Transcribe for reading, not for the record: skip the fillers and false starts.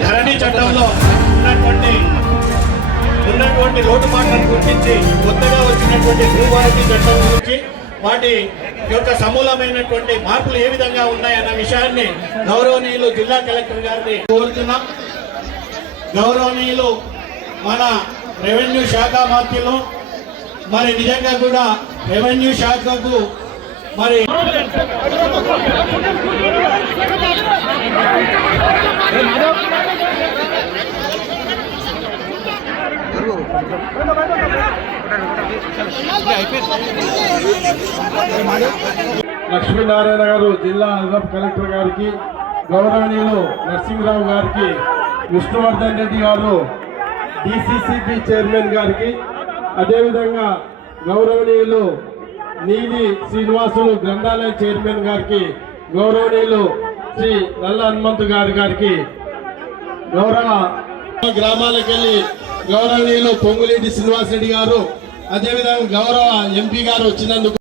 ధరణి చట్టంలో ఉన్నటువంటి లోటుపాట్లను గుర్తించి కొత్తగా వచ్చినటువంటి భూభారతి చట్టం గురించి వాటి యొక్క సమూలమైనటువంటి మార్పులు ఏ విధంగా ఉన్నాయన్న విషయాన్ని గౌరవనీయులు జిల్లా కలెక్టర్ గారిని కోరుతున్నాం. గౌరవనీయులు మన రెవెన్యూ శాఖ మంత్రులు మరి నిజంగా కూడా రెవెన్యూ శాఖకు మరి లక్ష్మీనారాయణ గారు జిల్లా అదనపు కలెక్టర్ గారికి, గౌరవనీయులు నరసింహరావు గారికి, విష్ణువర్ధన్ రెడ్డి గారు డిసిసిబి చైర్మన్ గారికి, అదేవిధంగా గౌరవనీయులు నీలి శ్రీనివాసులు గ్రంథాలయ చైర్మన్ గారికి, గౌరవనీయులు శ్రీ నల్ల హనుమంతు గారికి, గౌరవ గ్రామాలకు వెళ్ళి గౌరవనీయులు పొంగులేటి శ్రీనివాస్ రెడ్డి గారు, అదేవిధంగా గౌరవ ఎంపీ గారు వచ్చినందుకు